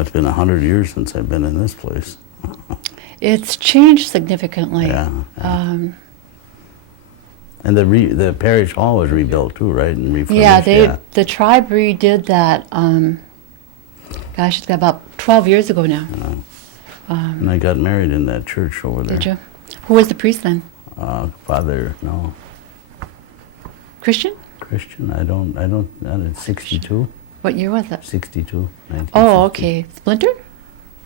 It's been 100 years since I've been in this place. It's changed significantly. Yeah. And the parish hall was rebuilt too, right? And yeah, the tribe redid that. Gosh, it's about 12 years ago now. And I got married in that church over there. Did you? Who was the priest then? Father, no. Christian? Christian, I don't, 62. What year was it? 62, 1960. Oh, okay. Splinter?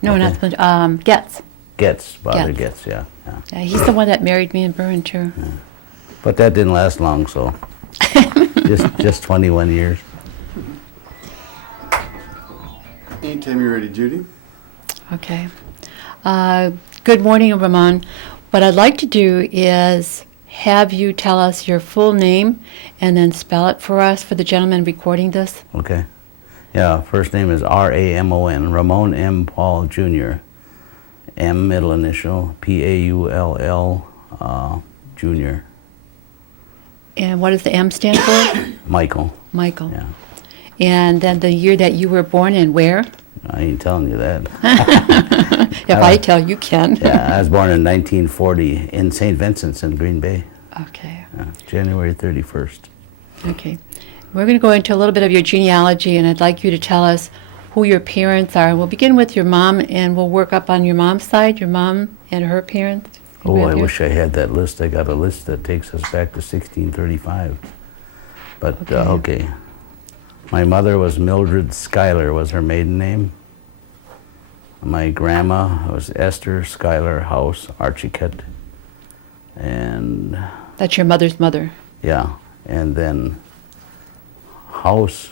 No, Okay. not Splinter. Getz. Getz, Father Getz, yeah. Yeah, he's the one that married me in Burren, too. Yeah. But that didn't last long, so just 21 years. Anytime you're ready, Judy. Okay. Good morning, Ramon. What I'd like to do is have you tell us your full name and then spell it for us for the gentleman recording this. Okay. Yeah, first name is R-A-M-O-N, Ramon M Paull Jr. M middle initial, P-A-U-L-L, Jr. And what does the M stand for? Michael. Michael. Yeah. And then the year that you were born and where? I ain't telling you that. If I tell, you can. Yeah, I was born in 1940 in St. Vincent's in Green Bay. Okay. January 31st. Okay. We're going to go into a little bit of your genealogy, and I'd like you to tell us who your parents are. We'll begin with your mom, and we'll work up on your mom's side, your mom and her parents. Oh, I wish I had that list. I got a list that takes us back to 1635. But, okay. My mother was Mildred Schuyler, was her maiden name. My grandma was Esther Schuyler House, Archiket. And... That's your mother's mother. Yeah. And then House,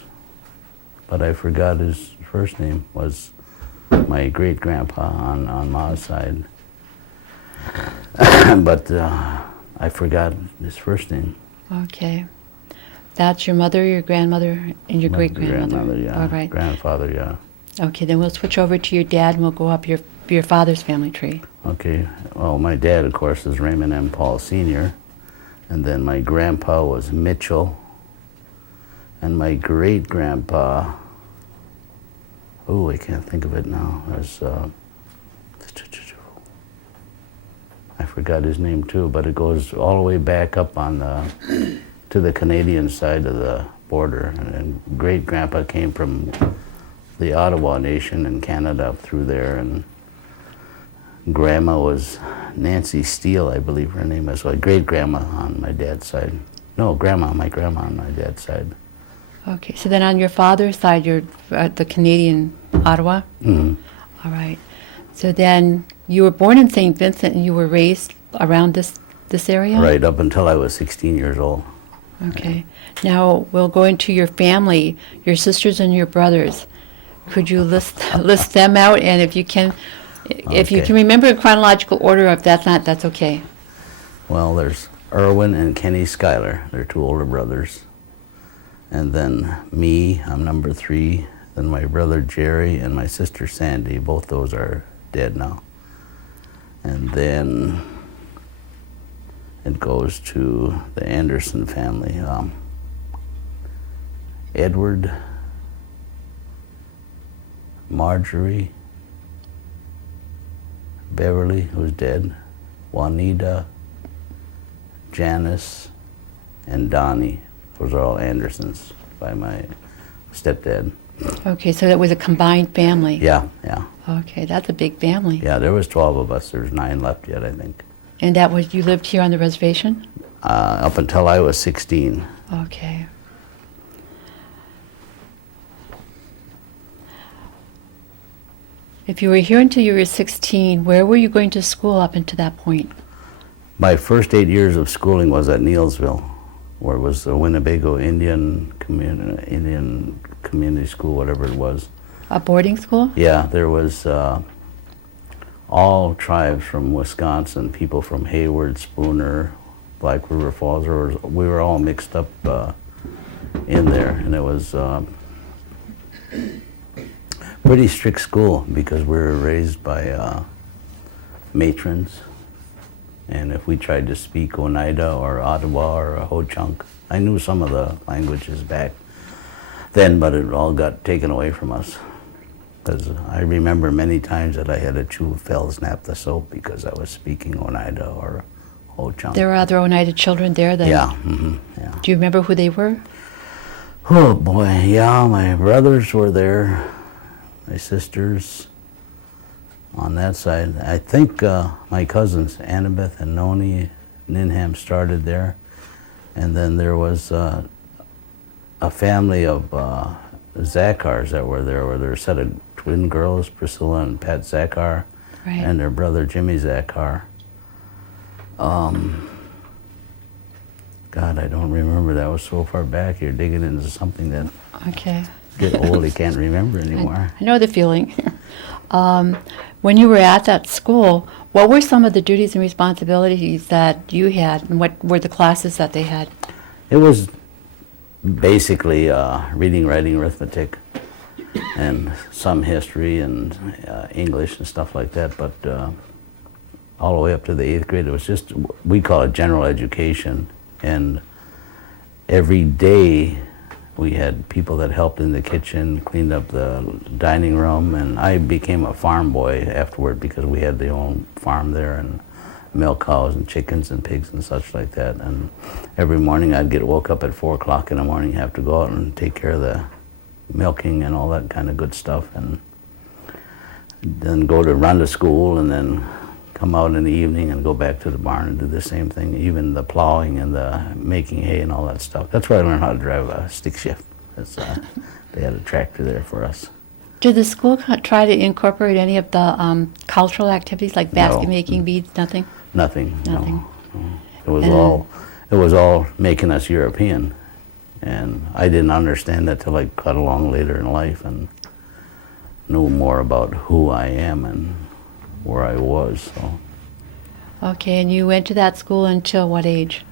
but I forgot his first name, was my great-grandpa on Ma's side. But I forgot his first name. Okay. That's your mother, your grandmother, and your great-grandmother. Grandmother, yeah. All right. Grandfather, yeah. Okay, then we'll switch over to your dad, and we'll go up your father's family tree. Okay. Well, my dad, of course, is Ramon M Paull Sr., and then my grandpa was Mitchell, and my great-grandpa, oh, I can't think of it now, was, I forgot his name too, but it goes all the way back up on the, to the Canadian side of the border, and great-grandpa came from the Ottawa Nation in Canada up through there, and grandma was Nancy Steele, I believe her name is. So great-grandma on my dad's side. No, my grandma on my dad's side. Okay, so then on your father's side, you're the Canadian Ottawa? Mm-hmm. All right. So then you were born in St. Vincent and you were raised around this area? Right, up until I was 16 years old. Okay. Now we'll go into your family, your sisters and your brothers. Could you list them out? And if you can remember in chronological order, if that's not, that's okay. Well, there's Erwin and Kenny Schuyler. They're two older brothers. And then me, I'm number 3. Then my brother Jerry and my sister Sandy. Both those are dead now. And then it goes to the Anderson family. Edward, Marjorie, Beverly, who's dead, Oneida, Janice, and Donnie. Those are all Andersons by my stepdad. Okay, so that was a combined family. Yeah, yeah. Okay, that's a big family. Yeah, there was 12 of us. There's 9 left yet, I think. And that was, you lived here on the reservation? Up until I was 16. Okay. If you were here until you were 16, where were you going to school up until that point? My first 8 years of schooling was at Neilsville, where it was the Winnebago Indian Community School, whatever it was. A boarding school? Yeah, there was all tribes from Wisconsin, people from Hayward, Spooner, Black River Falls. We were all mixed up in there, and it was pretty strict school because we were raised by matrons, and if we tried to speak Oneida or Ottawa or Ho-Chunk, I knew some of the languages back then, but it all got taken away from us. Because I remember many times that I had to chew Fell's naphtha soap because I was speaking Oneida or Ho-Chunk. There were other Oneida children there then? Yeah, yeah. Do you remember who they were? Oh boy, yeah, my brothers were there, my sisters on that side. I think my cousins, Annabeth and Noni Ninham, started there. And then there was a family of Zachars that were there, where there were a set of twin girls, Priscilla and Pat Zachar, Right. and their brother Jimmy Zachar. God, I don't remember. That was so far back. You're digging into something that Okay. get old, you can't remember anymore. I know the feeling. When you were at that school, what were some of the duties and responsibilities that you had, and what were the classes that they had? It was basically reading, writing, arithmetic, and some history and English and stuff like that, but all the way up to the 8th grade, it was just, we call it general education, and every day we had people that helped in the kitchen, cleaned up the dining room, and I became a farm boy afterward because we had the own farm there and milk cows and chickens and pigs and such like that. And every morning I'd get woke up at 4 o'clock in the morning, have to go out and take care of the milking and all that kind of good stuff, and then go to run to school and then come out in the evening and go back to the barn and do the same thing, even the plowing and the making hay and all that stuff. That's where I learned how to drive a stick shift. They had a tractor there for us. Did the school try to incorporate any of the cultural activities like basket No. making, beads, nothing? Nothing. Nothing. No. It was all making us European, and I didn't understand that till I got along later in life and knew more about who I am and where I was. So, Okay, and you went to that school until what age?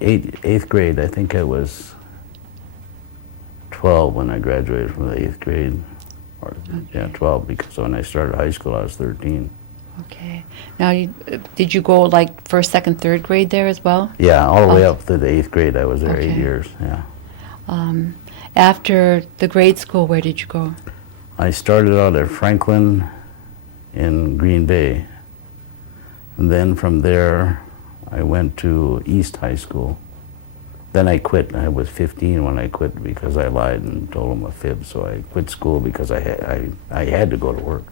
eighth grade. I think I was 12 when I graduated from the 8th grade, or yeah, 12, because when I started high school I was 13. Okay. Now, did you go like first, second, third grade there as well? Yeah, all the way Okay. up to the 8th grade. I was there Okay. 8 years. Yeah. After the grade school, where did you go? I started out at Franklin in Green Bay. And then from there, I went to East High School. Then I quit. I was 15 when I quit because I lied and told them a fib. So I quit school because I had to go to work.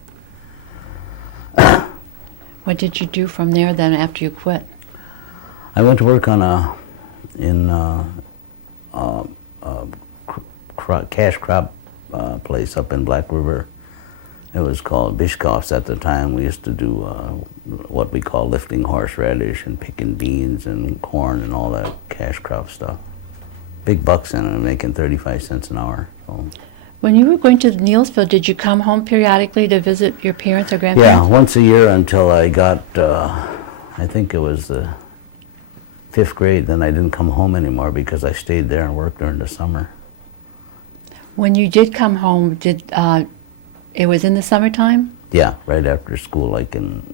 What did you do from there then after you quit? I went to work on cash crop place up in Black River. It was called Bishkoff's at the time. We used to do what we call lifting horseradish and picking beans and corn and all that cash crop stuff. Big bucks in it, making 35 cents an hour. So. When you were going to Neilsville, did you come home periodically to visit your parents or Yeah, grandparents? once a year until I got, I think it was the 5th grade. Then I didn't come home anymore because I stayed there and worked during the summer. When you did come home, it was in the summertime? Yeah, right after school, like in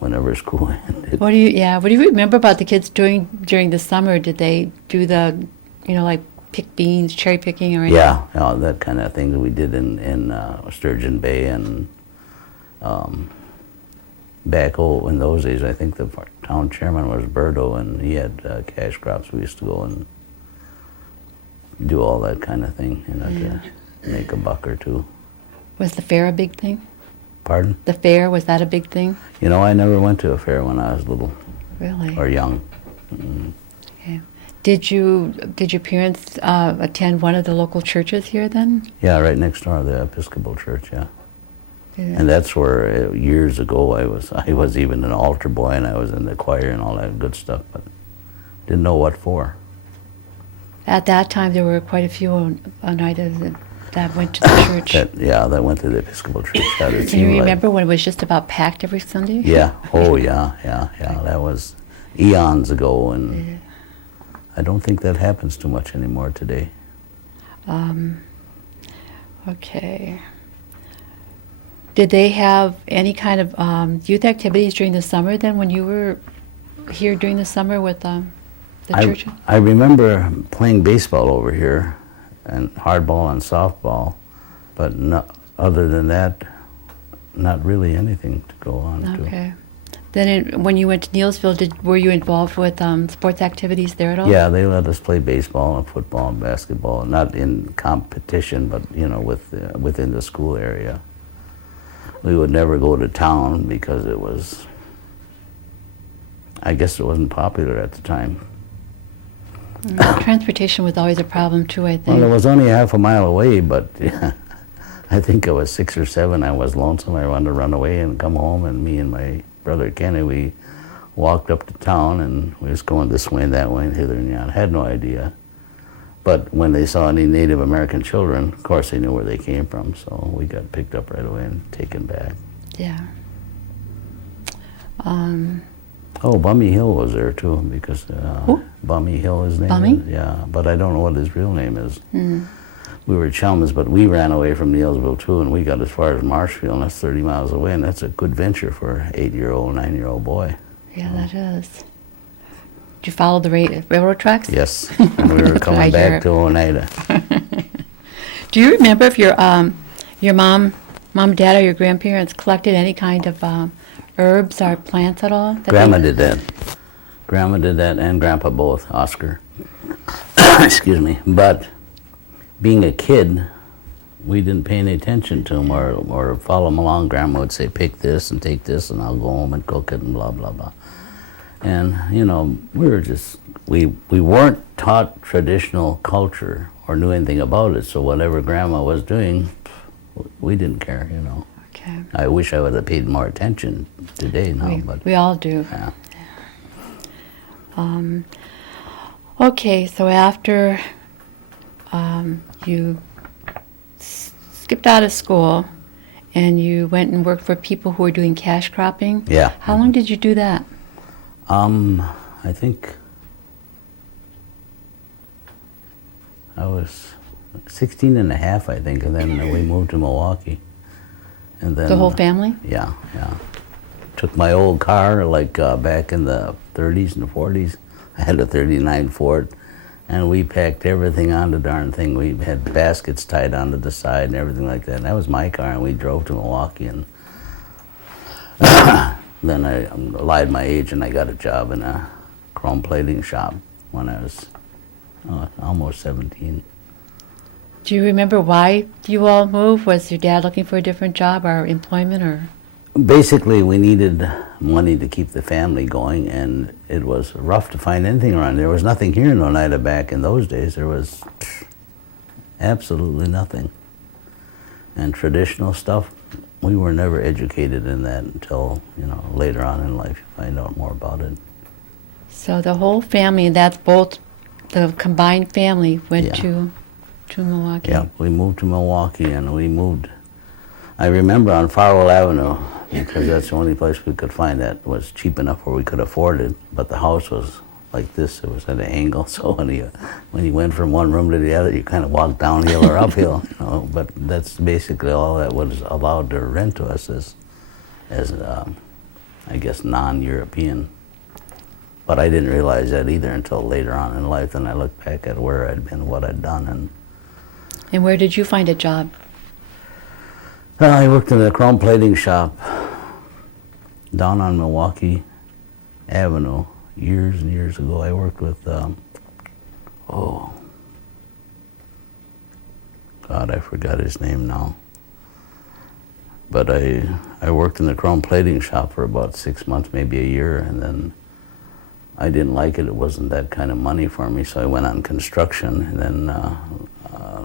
whenever school ended. What do you remember about the kids doing during the summer? Did they do the, like pick beans, cherry picking or anything? Yeah, that kind of thing that we did in Sturgeon Bay and back in those days. I think the town chairman was Berto, and he had cash crops. We used to go and do all that kind of thing, to make a buck or two. Was the fair a big thing? Pardon? The fair, was that a big thing? I never went to a fair when I was little Really? or young. Okay. Did your parents attend one of the local churches here then? Yeah, right next door, the Episcopal Church. Yeah. Yeah. And that's where years ago I was even an altar boy, and I was in the choir and all that good stuff, but didn't know what for. At that time, there were quite a few Oneidas that went to the church. That went to the Episcopal Church. Can you remember when it was just about packed every Sunday? Yeah. Oh, yeah. That was eons ago, and I don't think that happens too much anymore today. Okay. Did they have any kind of youth activities during the summer then when you were here during the summer with the church? I remember playing baseball over here and hardball and softball, but other than that, not really anything to go on to. Okay. Then when you went to Neelsville, were you involved with sports activities there at all? Yeah, they let us play baseball and football and basketball, not in competition, but within the school area. We would never go to town because I guess it wasn't popular at the time. Transportation was always a problem too, I think. Well, it was only half a mile away, but I think I was 6 or 7. I was lonesome. I wanted to run away and come home, and me and my brother Kenny, we walked up to town, and we was going this way and that way and hither and yon. Had no idea. But when they saw any Native American children, of course they knew where they came from, so we got picked up right away and taken back. Yeah. Oh, Bummy Hill was there too, because Who? Bummy Hill, his name Bummy? is. Yeah, but I don't know what his real name is. Mm. We were chums, but we ran away from Neelsville too, and we got as far as Marshfield, and that's 30 miles away, and that's a good venture for an 8-year-old, 9-year-old boy. Yeah, that is. Did you follow the railroad tracks? Yes, and we were coming back to Oneida. Do you remember if your mom, dad, or your grandparents collected any kind of herbs or plants at all? Grandma did that. Grandma did that, and Grandpa both, Oscar. Excuse me. But being a kid, we didn't pay any attention to them or follow them along. Grandma would say, pick this and take this, and I'll go home and cook it and blah, blah, blah. And, we weren't taught traditional culture or knew anything about it, so whatever Grandma was doing, we didn't care, Okay. I wish I would have paid more attention today now, but... We all do. Yeah. Okay, so after you skipped out of school and you went and worked for people who were doing cash cropping. Yeah. How long did you do that? I think I was 16 and a half, I think, and then we moved to Milwaukee. And then, The whole family? Yeah. Took my old car, back in the 30s and 40s. I had a 39 Ford, and we packed everything on the darn thing. We had baskets tied onto the side and everything like that. And that was my car, and we drove to Milwaukee. And then I lied my age, and I got a job in a chrome plating shop when I was almost 17. Do you remember why you all moved? Was your dad looking for a different job or employment, or? Basically, we needed money to keep the family going, and it was rough to find anything around. There was nothing here in Oneida back in those days. There was absolutely nothing. And traditional stuff, we were never educated in that until, later on in life you find out more about it. So the whole family, and that's both the combined family, went Yeah. to Milwaukee. Yeah, we moved to Milwaukee, and we moved, I remember, on Farwell Avenue, because that's the only place we could find that was cheap enough where we could afford it. But the house was like this; it was at an angle. So when you went from one room to the other, you kind of walked downhill or uphill. But that's basically all that was allowed to rent to us as I guess non-European. But I didn't realize that either until later on in life. And I looked back at where I'd been, what I'd done, And where did you find a job? I worked in a chrome plating shop down on Milwaukee Avenue years and years ago. I worked with, I forgot his name now. But I worked in the chrome plating shop for about 6 months, maybe a year, and then I didn't like it. It wasn't that kind of money for me, so I went on construction. And then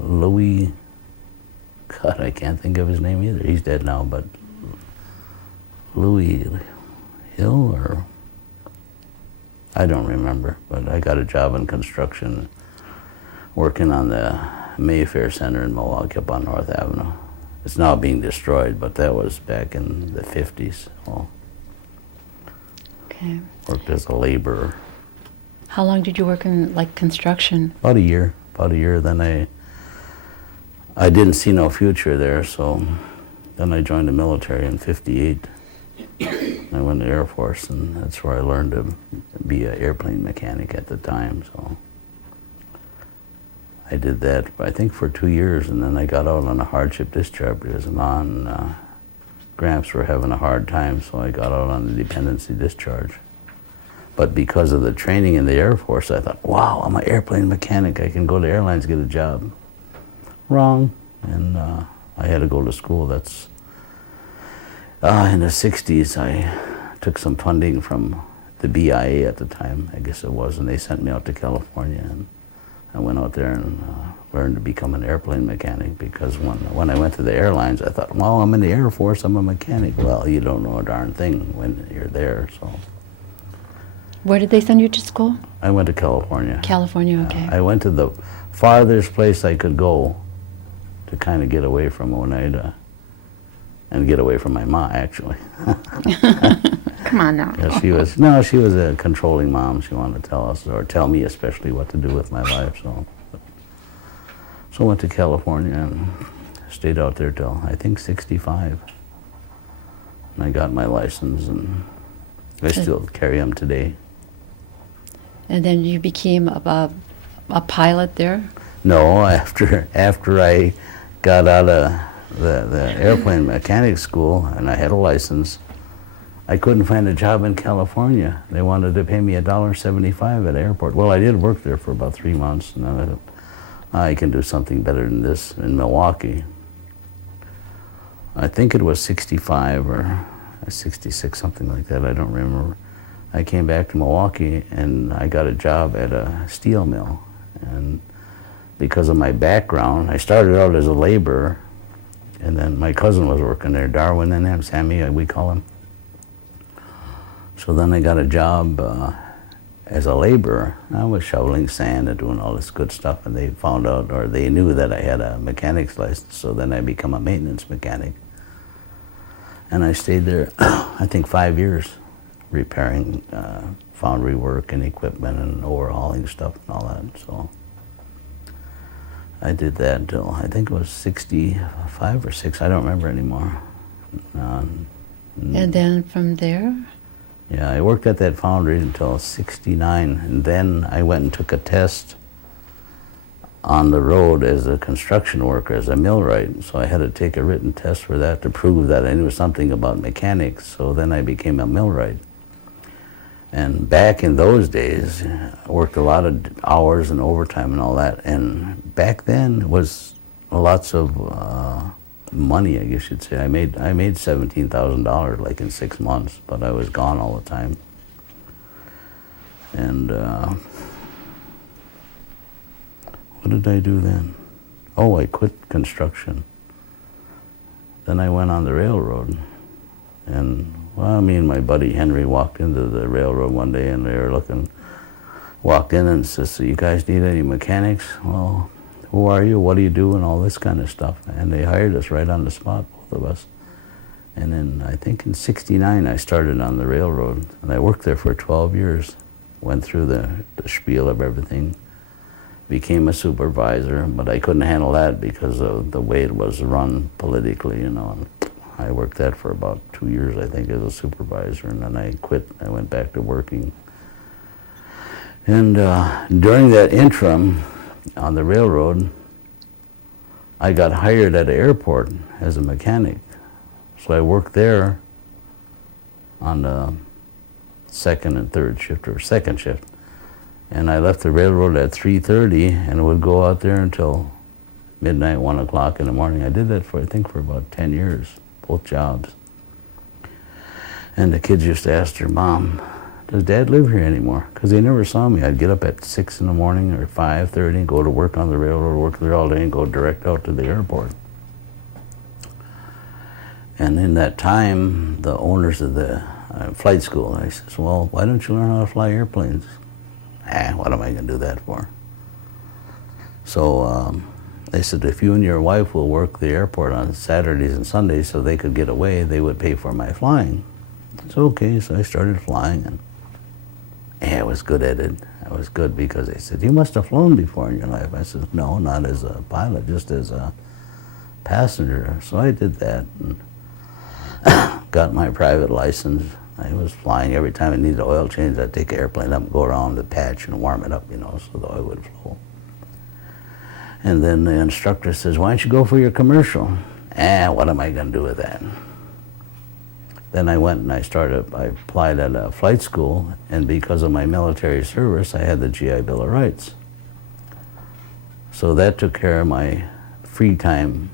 Louis, God, I can't think of his name either. He's dead now, but Louis Hill, or I don't remember. But I got a job in construction, working on the Mayfair Center in Milwaukee up on North Avenue. It's now being destroyed, but that was back in the 50s. So Okay. worked as a laborer. How long did you work in construction? About a year. Then I didn't see no future there, so then I joined the military in '58. I went to the Air Force, and that's where I learned to be an airplane mechanic at the time. So I did that, I think, for 2 years, and then I got out on a hardship discharge because Mom and Gramps were having a hard time, so I got out on a dependency discharge. But because of the training in the Air Force, I thought, wow, I'm an airplane mechanic. I can go to airlines, get a job. Wrong. And I had to go to school. That's in the 60s, I took some funding from the BIA at the time, I guess it was, and they sent me out to California. And I went out there and learned to become an airplane mechanic, because when I went to the airlines, I thought, well, I'm in the Air Force, I'm a mechanic. Well, you don't know a darn thing when you're there, so. Where did they send you to school? I went to California. California, okay. I went to the farthest place I could go to kind of get away from Oneida and get away from my mom, actually. Come on now. Yeah, she was a controlling mom. She wanted to tell us, or tell me especially, what to do with my life. So I went to California and stayed out there till, I think, 65. And I got my license, and I still carry them today. And then you became a pilot there? No, after I got out of the airplane mechanic school and I had a license, I couldn't find a job in California. They wanted to pay me $1.75 at the airport. Well, I did work there for about 3 months, and I thought, I can do something better than this in Milwaukee. I think it was 65 or 66, something like that, I don't remember. I came back to Milwaukee and I got a job at a steel mill. And because of my background, I started out as a laborer, and then my cousin was working there, Darwin and him, Sammy, we call him. So then I got a job as a laborer. I was shoveling sand and doing all this good stuff, and they found out, or they knew that I had a mechanic's license, so then I became a maintenance mechanic. And I stayed there, I think, 5 years, repairing foundry work and equipment and overhauling stuff and all that. So I did that until, I think it was 65 or 6, I don't remember anymore. And then from there? Yeah, I worked at that foundry until 69, and then I went and took a test on the road as a construction worker, as a millwright. So I had to take a written test for that to prove that I knew something about mechanics. So then I became a millwright. And back in those days, I worked a lot of hours and overtime and all that. And back then it was lots of money, I guess you'd say. I made $17,000 like in 6 months, but I was gone all the time. And what did I do then? Oh, I quit construction. Then I went on the railroad. And, well, me and my buddy Henry walked into the railroad one day, and they were walked in and says, so you guys need any mechanics? Well, who are you? What do you do? And all this kind of stuff. And they hired us right on the spot, both of us. And then I think in 69 I started on the railroad, and I worked there for 12 years. Went through the spiel of everything. Became a supervisor, but I couldn't handle that because of the way it was run politically, you know. And I worked that for about 2 years, I think, as a supervisor, and then I quit. I went back to working. And during that interim on the railroad, I got hired at the airport as a mechanic. So I worked there on the second and third shift, or second shift. And I left the railroad at 3:30 and would go out there until midnight, 1 o'clock in the morning. I did that for, I think, for about 10 years, both jobs. And the kids used to ask their mom, does Dad live here anymore? Because they never saw me. I'd get up at 6 in the morning or 5:30 and go to work on the railroad, work there all day, and go direct out to the airport. And in that time, the owners of the flight school, I says, well, why don't you learn how to fly airplanes? What am I going to do that for? So they said, if you and your wife will work the airport on Saturdays and Sundays so they could get away, they would pay for my flying. It's okay, so I started flying, and I was good at it. I was good because they said, you must have flown before in your life. I said, no, not as a pilot, just as a passenger. So I did that and got my private license. I was flying every time I needed oil change. I'd take an airplane up and go around the patch and warm it up, you know, so the oil would flow. And then the instructor says, why don't you go for your commercial? What am I going to do with that? Then I went and I applied at a flight school, and because of my military service, I had the GI Bill of Rights. So that took care of my free time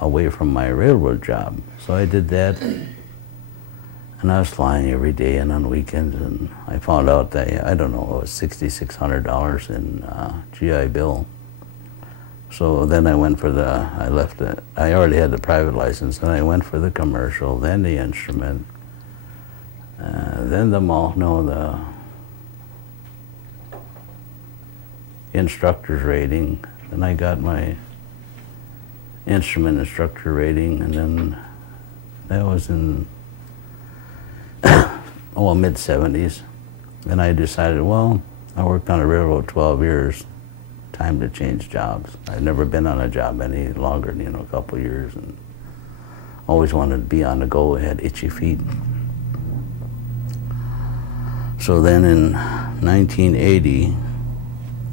away from my railroad job. So I did that, and I was flying every day and on weekends, and I found out that, I don't know, it was $6,600 in GI Bill. So then I went for I already had the private license, and I went for the commercial, then the instrument, then the instructor's rating. Then I got my instrument instructor rating, and then that was in mid-70s. Then I decided, well, I worked on a railroad 12 years. Time to change jobs. I'd never been on a job any longer than a couple of years, and always wanted to be on the go. I had itchy feet. So then in 1980,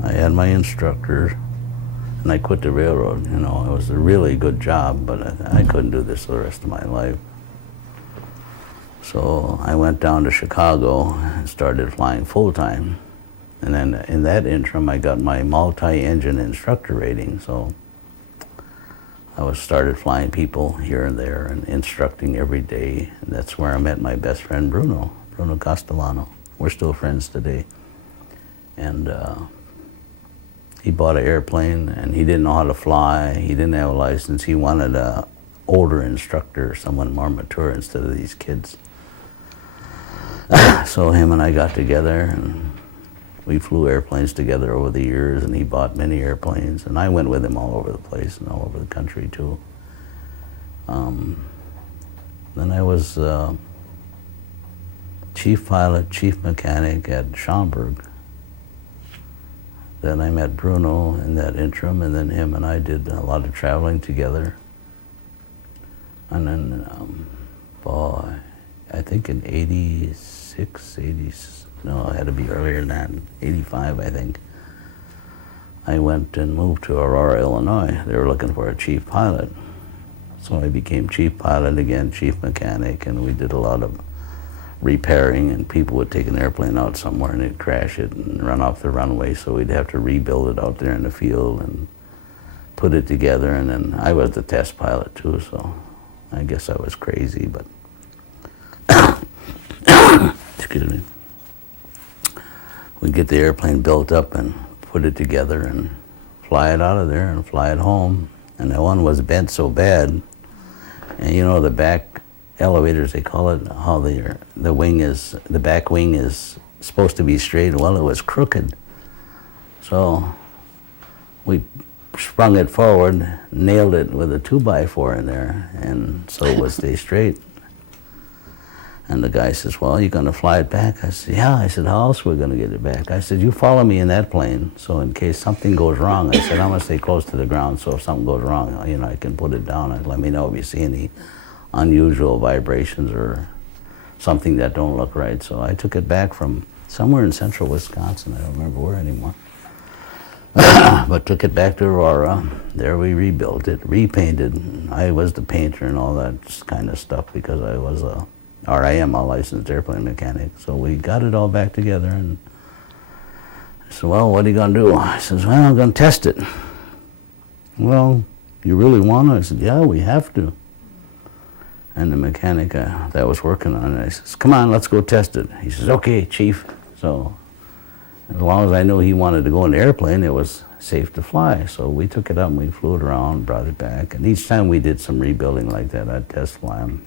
I had my instructor, and I quit the railroad. It was a really good job, but I couldn't do this the rest of my life. So I went down to Chicago and started flying full-time. And then in that interim, I got my multi-engine instructor rating. So I started flying people here and there and instructing every day. And that's where I met my best friend, Bruno Castellano. We're still friends today. And he bought an airplane, and he didn't know how to fly. He didn't have a license. He wanted an older instructor, someone more mature instead of these kids. So him and I got together, and we flew airplanes together over the years, and he bought many airplanes, and I went with him all over the place and all over the country too. Then I was chief pilot, chief mechanic at Schaumburg. Then I met Bruno in that interim, and then him and I did a lot of traveling together. And then, I think in 86, 80s, no, it had to be earlier than that, 85, I think. I went and moved to Aurora, Illinois. They were looking for a chief pilot. So I became chief pilot again, chief mechanic, and we did a lot of repairing, and people would take an airplane out somewhere and they'd crash it and run off the runway, so we'd have to rebuild it out there in the field and put it together. And then I was the test pilot too, so I guess I was crazy, but excuse me. We'd get the airplane built up and put it together and fly it out of there and fly it home. And that one was bent so bad, and the back elevators, they call it, how the back wing is supposed to be straight. Well, it was crooked. So we sprung it forward, nailed it with a 2x4 in there, and so it would stay straight. And the guy says, well, you're going to fly it back? I said, yeah. I said, how else are we going to get it back? I said, you follow me in that plane, so in case something goes wrong, I said, I'm going to stay close to the ground, so if something goes wrong, I can put it down and let me know if you see any unusual vibrations or something that don't look right. So I took it back from somewhere in central Wisconsin. I don't remember where anymore. But took it back to Aurora. There we rebuilt it, repainted. I was the painter and all that kind of stuff because I am a licensed airplane mechanic. So we got it all back together, and I said, well, what are you going to do? I says, well, I'm going to test it. Well, you really want to? I said, yeah, we have to. And the mechanic that was working on it, I says, come on, let's go test it. He says, okay, chief. So as long as I knew he wanted to go in the airplane, it was safe to fly. So we took it up and we flew it around, brought it back. And each time we did some rebuilding like that, I'd test fly them.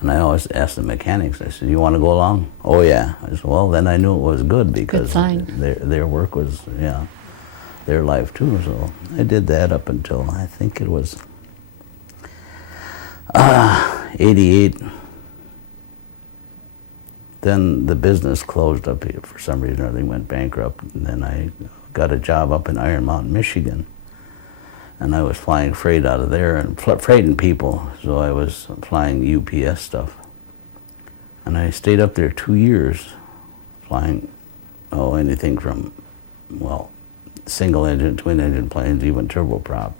And I always asked the mechanics, I said, you want to go along? Oh, yeah. I said, well, then I knew it was good because their work was, their life too. So I did that up until I think it was 88. Then the business closed up here for some reason, or they went bankrupt. And then I got a job up in Iron Mountain, Michigan. And I was flying freight out of there and freighting people. So I was flying UPS stuff. And I stayed up there 2 years flying, anything from, single engine, twin engine planes, even turboprop.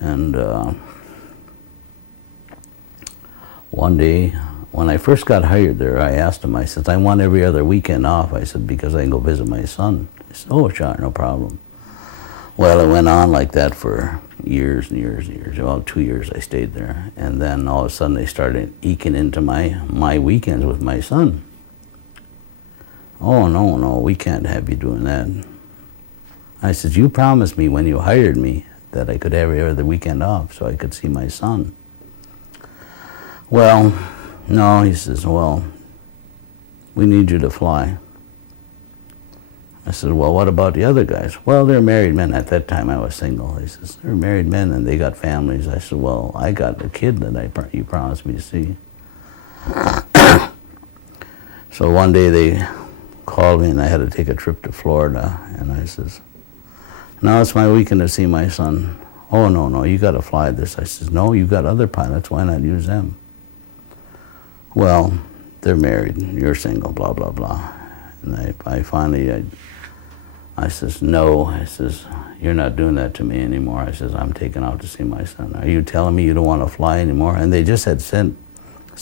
And one day, when I first got hired there, I asked him, I said, I want every other weekend off. I said, because I can go visit my son. He said, oh, sure, no problem. Well, it went on like that for years and years and years. About 2 years I stayed there. And then all of a sudden they started eking into my weekends with my son. Oh, no, we can't have you doing that. I said, you promised me when you hired me that I could have every other weekend off so I could see my son. Well, no, he says, well, we need you to fly. I said, well, what about the other guys? Well, they're married men. At that time, I was single. He says, they're married men and they got families. I said, well, I got a kid that you promised me to see. So one day they called me and I had to take a trip to Florida. And I says, now it's my weekend to see my son. Oh, no, you got to fly this. I says, no, you got other pilots. Why not use them? Well, they're married. You're single, blah, blah, blah. And I finally, I says, no. I says, you're not doing that to me anymore. I says, I'm taking out to see my son. Are you telling me you don't want to fly anymore? And they just had sent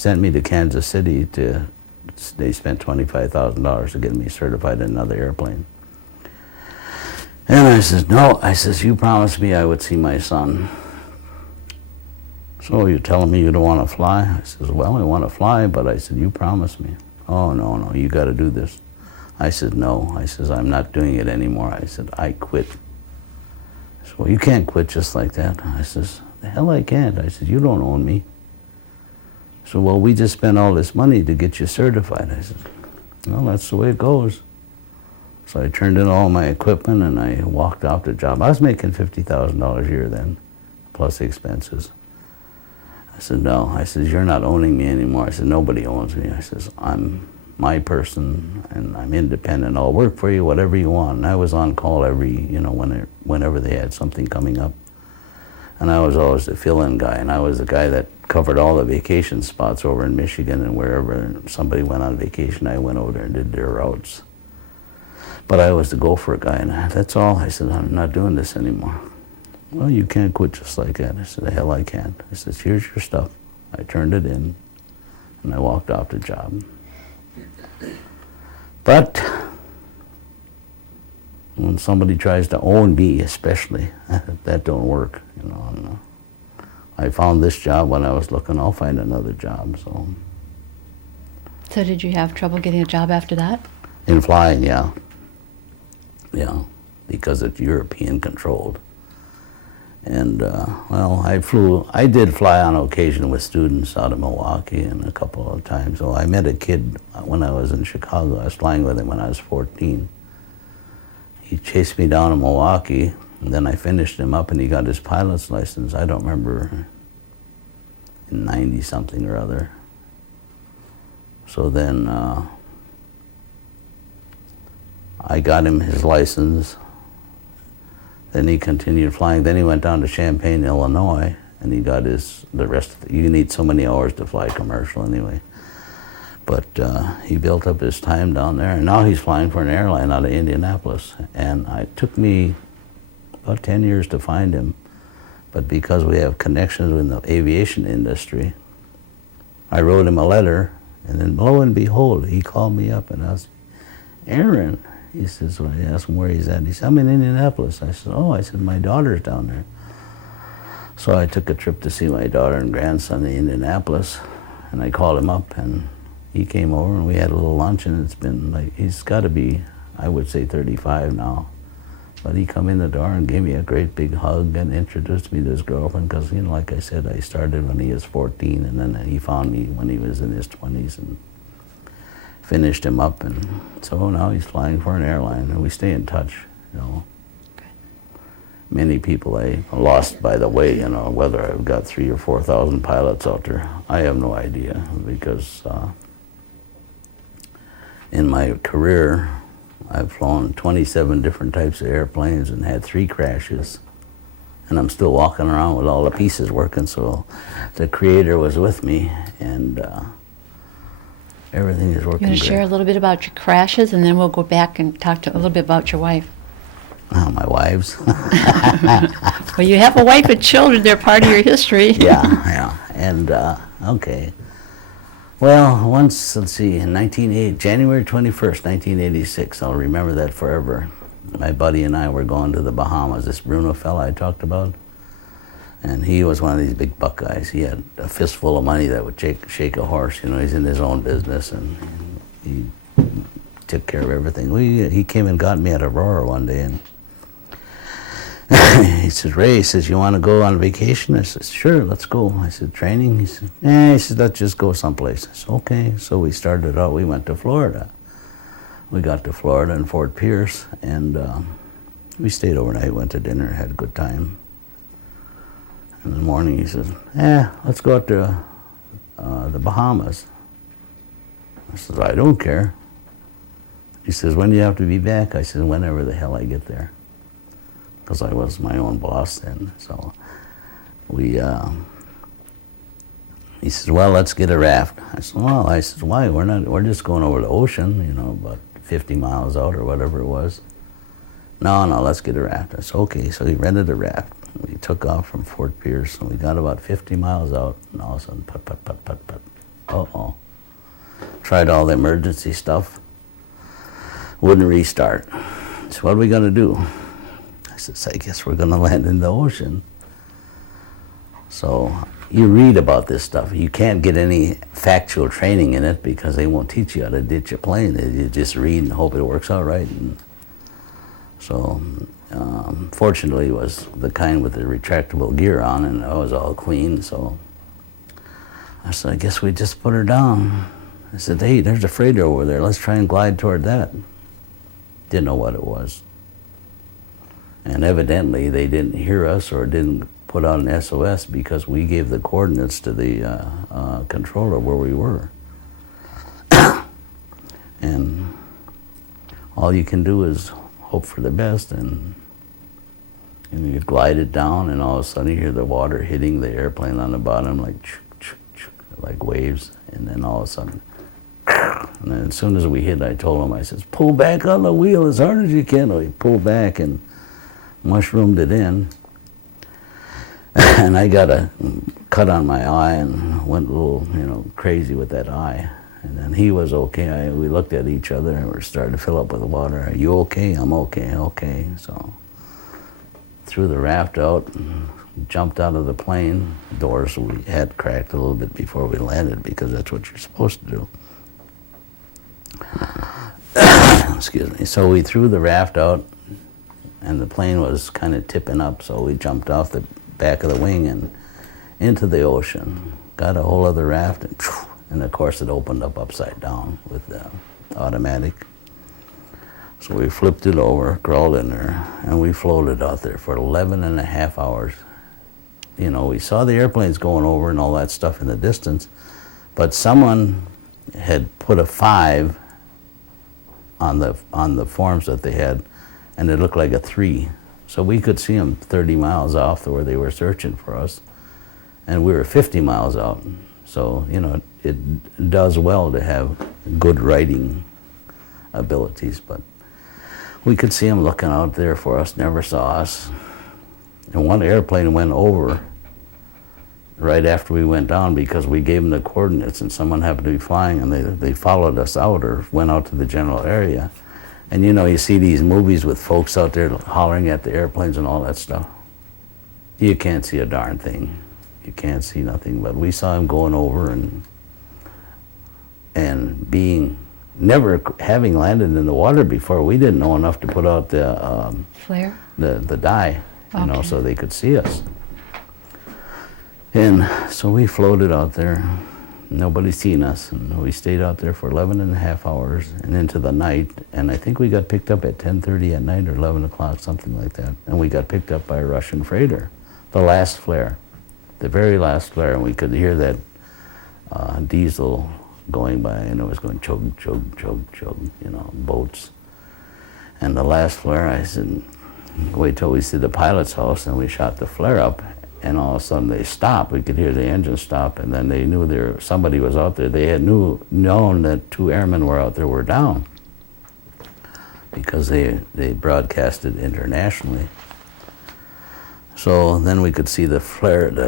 me to Kansas City they spent $25,000 to get me certified in another airplane. And I says, no. I says, you promised me I would see my son. So you're telling me you don't want to fly? I says, well, I want to fly, but I said, you promised me. Oh, no, you got to do this. I said, no. I says, I'm not doing it anymore. I said, I quit. I said, well, you can't quit just like that. I says, the hell I can't. I said, you don't own me. So, well, we just spent all this money to get you certified. I said, well, that's the way it goes. So I turned in all my equipment and I walked off the job. I was making $50,000 a year then, plus the expenses. I said, no. I said, you're not owning me anymore. I said, nobody owns me. I says, I'm my person and I'm independent. I'll work for you, whatever you want. And I was on call whenever they had something coming up. And I was always the fill-in guy, and I was the guy that covered all the vacation spots over in Michigan, and wherever somebody went on vacation, I went over there and did their routes. But I was the gopher guy, and that's all. I said, I'm not doing this anymore. Well, you can't quit just like that. I said, the hell I can't. I said, here's your stuff. I turned it in, and I walked off the job. But when somebody tries to own me, especially, that don't work, And, I found this job when I was looking. I'll find another job. So did you have trouble getting a job after that? In flying, yeah, because it's European controlled. And well, I did fly on occasion with students out of Milwaukee and a couple of times. So I met a kid when I was in Chicago. I was flying with him when I was 14. He chased me down to Milwaukee, and then I finished him up and he got his pilot's license. I don't remember, in 90-something or other. So then I got him his license. Then he continued flying. Then he went down to Champaign, Illinois, and he got the rest of it. You need so many hours to fly commercial anyway. But he built up his time down there, and now he's flying for an airline out of Indianapolis. And it took me about 10 years to find him, but because we have connections with the aviation industry, I wrote him a letter, and then lo and behold, he called me up and asked, Aaron, he says, when I asked him where he's at, he said, I'm in Indianapolis. I said, oh, I said, my daughter's down there. So I took a trip to see my daughter and grandson in Indianapolis, and I called him up, and he came over, and we had a little lunch, and it's been like, he's got to be, I would say 35 now. But he come in the door and gave me a great big hug and introduced me to his girlfriend, because, like I said, I started when he was 14, and then he found me when he was in his 20s and finished him up. And so now he's flying for an airline, and we stay in touch, Many people I lost by the way, whether I've got 3,000 or 4,000 pilots out there, I have no idea, because in my career, I've flown 27 different types of airplanes and had 3 crashes. And I'm still walking around with all the pieces working, so the Creator was with me, and everything is working You want great. to share a little bit about your crashes, and then we'll go back and talk a little bit about your wife. Oh, my wives. Well, you have a wife and children. They're part of your history. Yeah. And, okay. Well, once, let's see, in January 21st, 1986, I'll remember that forever. My buddy and I were going to the Bahamas, this Bruno fella I talked about. And he was one of these big buck guys. He had a fistful of money that would shake a horse. You know, he's in his own business, and he took care of everything. He came and got me at Aurora one day, and he says, Ray, he says, you want to go on vacation? I said, sure, let's go. I said, training? He said, he said, let's just go someplace. I said, okay. So we started out, we went to Florida. We got to Florida and Fort Pierce, and we stayed overnight, went to dinner, had a good time. In the morning, he says, let's go out to the Bahamas. I says, I don't care. He says, when do you have to be back? I said, whenever the hell I get there. Because I was my own boss then. So he says, well, let's get a raft. I said, well, why? We're just going over the ocean, you know, about 50 miles out or whatever it was. No, let's get a raft. I said, okay. So he rented a raft. We took off from Fort Pierce, and we got about 50 miles out, and all of a sudden, put. Uh-oh. Tried all the emergency stuff. Wouldn't restart. So what are we going to do? I said, I guess we're going to land in the ocean. So you read about this stuff. You can't get any factual training in it because they won't teach you how to ditch a plane. You just read and hope it works out right. And so fortunately, it was the kind with the retractable gear on, and I was all clean. So I said, I guess we just put her down. I said, hey, there's a freighter over there. Let's try and glide toward that. Didn't know what it was. And evidently, they didn't hear us or didn't put out an SOS because we gave the coordinates to the controller where we were. And all you can do is hope for the best, and you glide it down, and all of a sudden you hear the water hitting the airplane on the bottom like waves, and then all of a sudden, and then as soon as we hit, I told him, I says, pull back on the wheel as hard as you can. We pulled back and mushroomed it in, and I got a cut on my eye and went a little, crazy with that eye. And then he was okay. We looked at each other and we started to fill up with water. Are you okay? I'm okay. Okay. So threw the raft out, and jumped out of the plane. Doors we had cracked a little bit before we landed because that's what you're supposed to do. Excuse me. So we threw the raft out, and the plane was kind of tipping up. So we jumped off the back of the wing and into the ocean. Got a hold of the raft, and of course it opened up upside down with the automatic. So we flipped it over, crawled in there, and we floated out there for 11 and a half hours. We saw the airplanes going over and all that stuff in the distance, but someone had put a 5 on the forms that they had, and it looked like a 3. So we could see them 30 miles off where they were searching for us, and we were 50 miles out. So, it does well to have good writing abilities, but we could see them looking out there for us, never saw us. And one airplane went over right after we went down because we gave them the coordinates, and someone happened to be flying, and they followed us out or went out to the general area. And you see these movies with folks out there hollering at the airplanes and all that stuff. You can't see a darn thing. You can't see nothing, but we saw him going over and being, never having landed in the water before, we didn't know enough to put out the Flare? The dye, Okay. so they could see us. And so we floated out there. Nobody seen us, and we stayed out there for 11 and a half hours and into the night, and I think we got picked up at 10:30 at night or 11 o'clock, something like that, and we got picked up by a Russian freighter, the last flare, the very last flare, and we could hear that diesel going by, and it was going chug, chug, chug, chug, boats. And the last flare, I said, wait till we see the pilot's house, and we shot the flare up, and all of a sudden they stopped. We could hear the engine stop, and then they knew somebody was out there. They had known that 2 airmen were out there, were down. because they broadcast it internationally. So then we could see the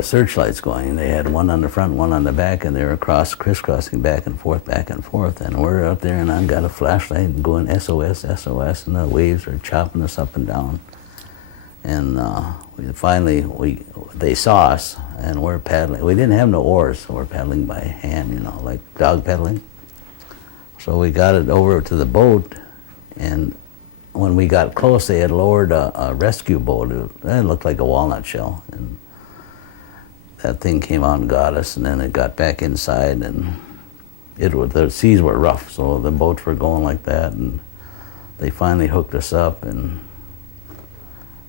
searchlights going. They had one on the front, one on the back, and they were crisscrossing back and forth, and we're out there, and I've got a flashlight and going SOS, SOS, and the waves are chopping us up and down. And they saw us, and we're paddling. We didn't have no oars, so we're paddling by hand, you know, like dog paddling. So we got it over to the boat, and when we got close, they had lowered a rescue boat. It looked like a walnut shell, and that thing came out and got us, and then it got back inside, and the seas were rough, so the boats were going like that, and they finally hooked us up, and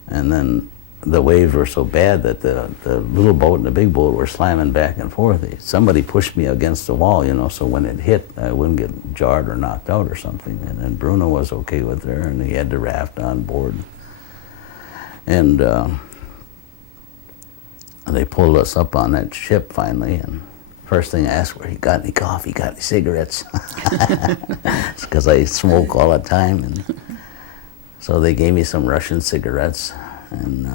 then the waves were so bad that the little boat and the big boat were slamming back and forth. Somebody pushed me against the wall, you know, so when it hit, I wouldn't get jarred or knocked out or something. And then Bruno was okay with her, and he had the raft on board. And they pulled us up on that ship finally, and first thing I asked were, "You got any coffee? Got any cigarettes?" It's because I smoke all the time, and so they gave me some Russian cigarettes. And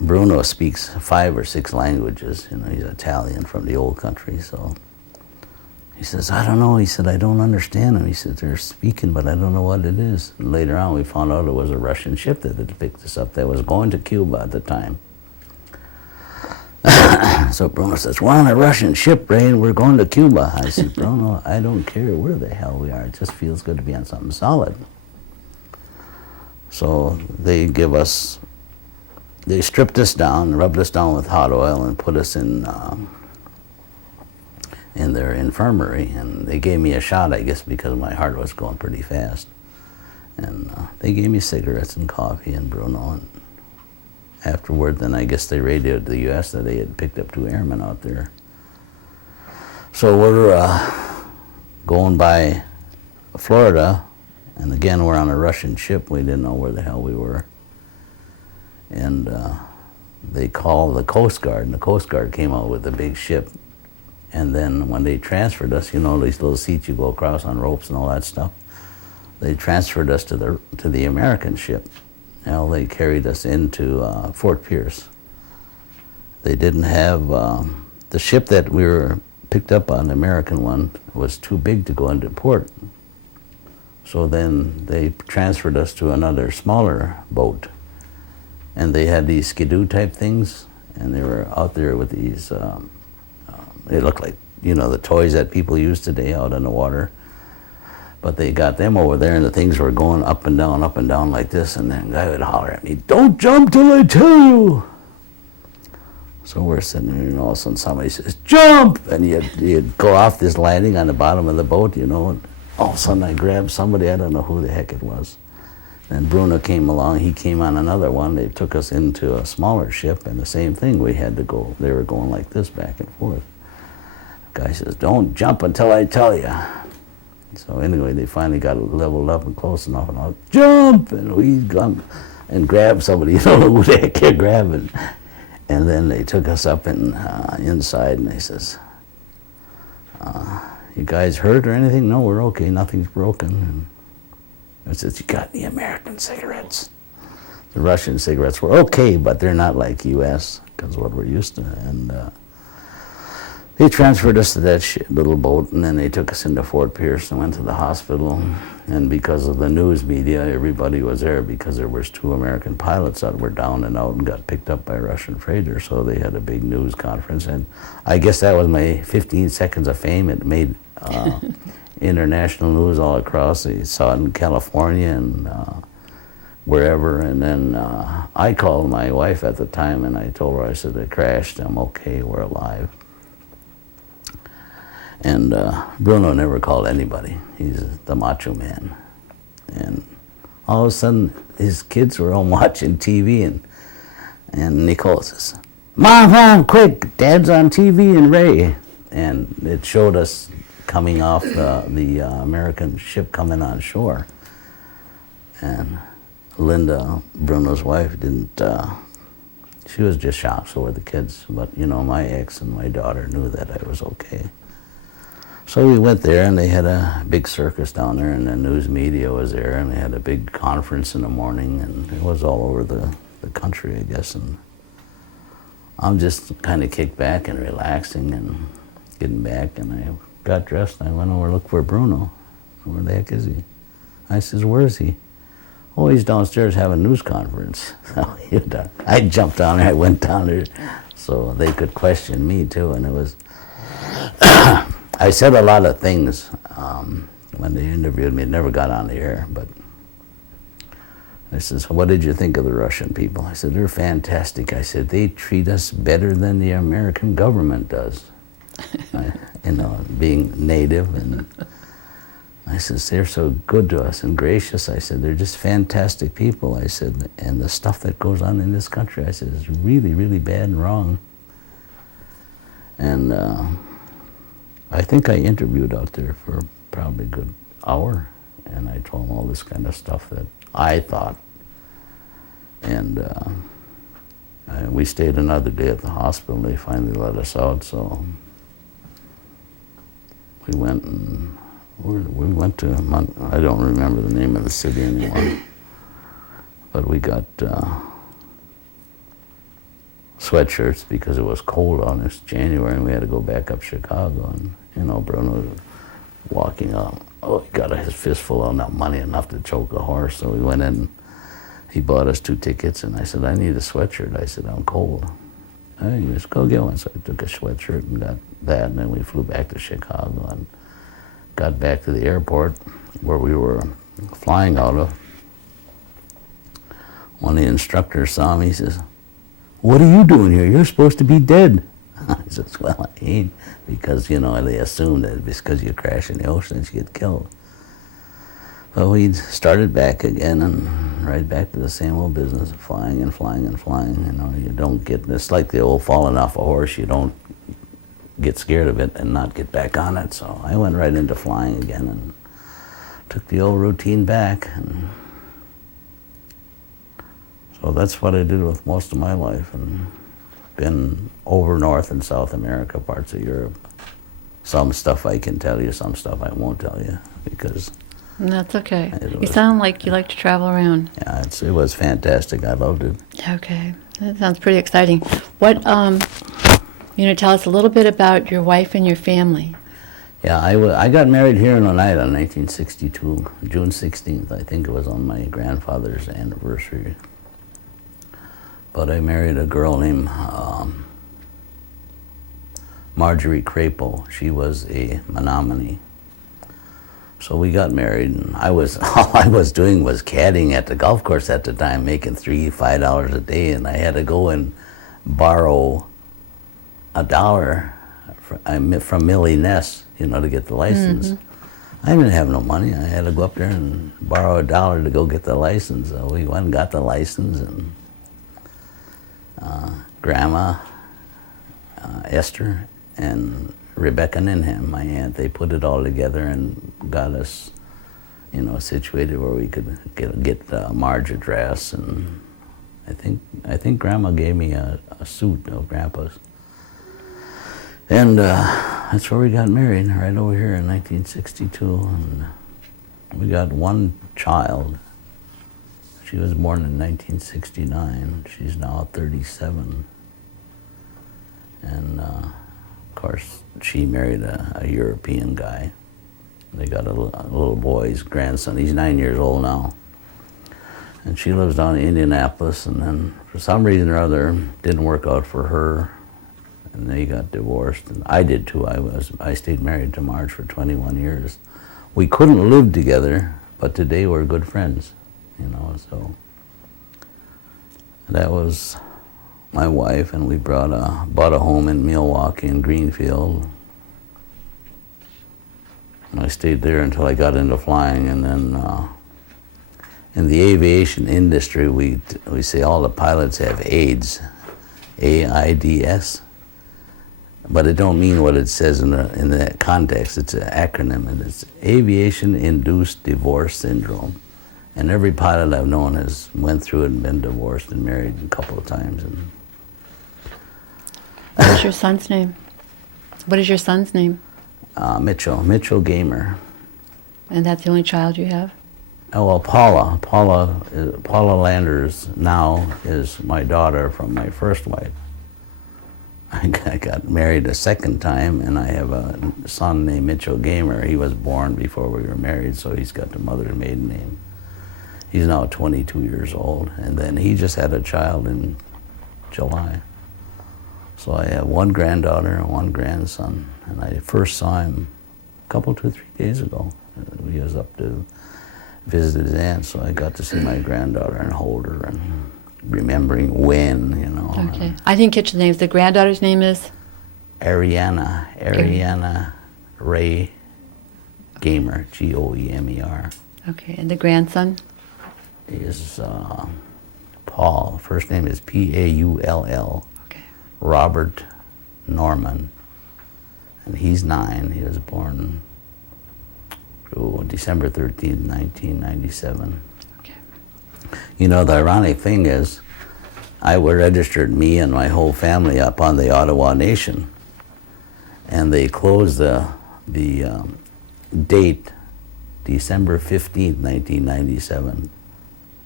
Bruno speaks 5 or 6 languages. You know, he's Italian from the old country. So he says, "I don't know." He said, "I don't understand them." He said, "They're speaking, but I don't know what it is." And later on, we found out it was a Russian ship that had picked us up that was going to Cuba at the time. So Bruno says, "We're on a Russian ship, Ray, and we're going to Cuba." I said, "Bruno, I don't care where the hell we are. It just feels good to be on something solid." So they stripped us down, rubbed us down with hot oil, and put us in their infirmary. And they gave me a shot, I guess, because my heart was going pretty fast. And they gave me cigarettes and coffee and Bruno. And afterward, then I guess they radioed to the U.S. that they had picked up 2 airmen out there. So we're going by Florida. And again, we're on a Russian ship. We didn't know where the hell we were. And they called the Coast Guard, and the Coast Guard came out with a big ship. And then when they transferred us, you know, these little seats you go across on ropes and all that stuff, they transferred us to the American ship. Now they carried us into Fort Pierce. They didn't have, the ship that we were picked up on, the American one, was too big to go into port. So then they transferred us to another smaller boat. And they had these skidoo type things, and they were out there with these, they looked like, you know, the toys that people use today out in the water. But they got them over there, and the things were going up and down like this, and then the guy would holler at me, "Don't jump till I tell you!" So we're sitting there, and all of a sudden somebody says, "Jump!" And you'd go off this landing on the bottom of the boat, you know, and all of a sudden I grabbed somebody, I don't know who the heck it was. Then Bruno came along, he came on another one, they took us into a smaller ship, and the same thing, we had to go, they were going like this back and forth. The guy says, "Don't jump until I tell you." So anyway, they finally got leveled up and close enough, and I was, "Jump!" And we jumped and grabbed somebody, you don't know who the heck you're grabbing. And then they took us up inside, and they says, "You guys hurt or anything?" "No, we're okay, nothing's broken." And I said, "You got any American cigarettes?" The Russian cigarettes were okay, but they're not like U.S., because what we're used to. And they transferred us to that little boat, and then they took us into Fort Pierce and went to the hospital. And because of the news media, everybody was there because there was 2 American pilots that were down and out and got picked up by Russian freighters. So they had a big news conference, and I guess that was my 15 seconds of fame. It made international news all across. They saw it in California and wherever. And then I called my wife at the time, and I told her, I said, "It crashed, I'm okay, we're alive." And Bruno never called anybody. He's the macho man. And all of a sudden, his kids were home watching TV, and Nicole says, Mom, quick, Dad's on TV and Ray." And it showed us coming off the American ship coming on shore. And Linda, Bruno's wife, didn't, she was just shocked, so were the kids. But, you know, my ex and my daughter knew that I was okay. So we went there, and they had a big circus down there, and the news media was there, and they had a big conference in the morning, and it was all over the country, I guess. And I'm just kind of kicked back and relaxing and getting back, and I got dressed, and I went over to look for Bruno. Where the heck is he? I says, where is he? Oh, he's downstairs having a news conference. I jumped down there, I went down there, so they could question me too, and it was... I said a lot of things when they interviewed me. It never got on the air, but I says, what did you think of the Russian people? I said, they're fantastic. I said, they treat us better than the American government does. Being native, and I says, they're so good to us and gracious. I said, they're just fantastic people. I said, and the stuff that goes on in this country, I said, is really, really bad and wrong. And I think I interviewed out there for probably a good hour, and I told them all this kind of stuff that I thought. And we stayed another day at the hospital, and they finally let us out, so we went to, I don't remember the name of the city anymore, but we got sweatshirts because it was cold on this January, and we had to go back up Chicago. And Bruno was walking up. Oh, he got his fistful of not money enough to choke a horse. So we went in. He bought us 2 tickets, and I said, I need a sweatshirt. I said, I'm cold. Hey, let's go get one. So I took a sweatshirt and got that, and then we flew back to Chicago and got back to the airport where we were flying out of. One of the instructors saw me. He says, what are you doing here? You're supposed to be dead. I says, well, I ain't, because, they assume that it's because you crash in the ocean that you get killed. But we started back again, and right back to the same old business of flying and flying and flying. You don't get, it's like the old falling off a horse. You don't get scared of it and not get back on it. So I went right into flying again and took the old routine back. And so that's what I did with most of my life, and been over North and South America, parts of Europe. Some stuff I can tell you, some stuff I won't tell you, because... That's okay. You sound like you like to travel around. Yeah, it was fantastic. I loved it. Okay. That sounds pretty exciting. What, tell us a little bit about your wife and your family. Yeah, I got married here in Oneida in 1962, June 16th. I think it was on my grandfather's anniversary. But I married a girl named Marjorie Crapo. She was a Menominee. So we got married, and all I was doing was caddying at the golf course at the time, making $3-5 a day, and I had to go and borrow $1 from Millie Ness, to get the license. Mm-hmm. I didn't have no money. I had to go up there and borrow $1 to go get the license. So we went and got the license, and Grandma, Esther, and Rebecca Ninham, my aunt, they put it all together and got us, situated where we could get Marge a dress. And I think Grandma gave me a suit of Grandpa's. And that's where we got married, right over here in 1962. And we got one child. She was born in 1969. She's now 37. And of course, she married a European guy. They got a little boy, his grandson. He's 9 years old now. And she lives down in Indianapolis, and then for some reason or other, didn't work out for her, and they got divorced. And I did too. I stayed married to Marge for 21 years. We couldn't live together, but today we're good friends, so that was my wife, and we bought a home in Milwaukee and Greenfield. And I stayed there until I got into flying, and then in the aviation industry, we say all the pilots have AIDS, AIDS, but it don't mean what it says in that context. It's an acronym, and it's Aviation Induced Divorce Syndrome. And every pilot I've known has went through it and been divorced and married a couple of times. And what is your son's name? What is your son's name? Mitchell Gamer. And that's the only child you have? Oh, well, Paula Landers now is my daughter from my first wife. I got married a second time, and I have a son named Mitchell Gamer. He was born before we were married, so he's got the mother's maiden name. He's now 22 years old, and then he just had a child in July. So I have one granddaughter and one grandson, and I first saw him a couple, 2 or 3 days ago. He was up to visit his aunt, so I got to see my granddaughter and hold her and remembering when, you know. Okay. I didn't catch the names. The granddaughter's name is? Ariana Ray Gamer, Goemer. Okay, and the grandson? Is Paul. First name is Paull. Okay. Robert Norman. And he's 9. He was born December 13th, 1997. Okay. You know, the ironic thing is, I registered me and my whole family up on the Ottawa Nation, and they closed the date December 15th, 1997,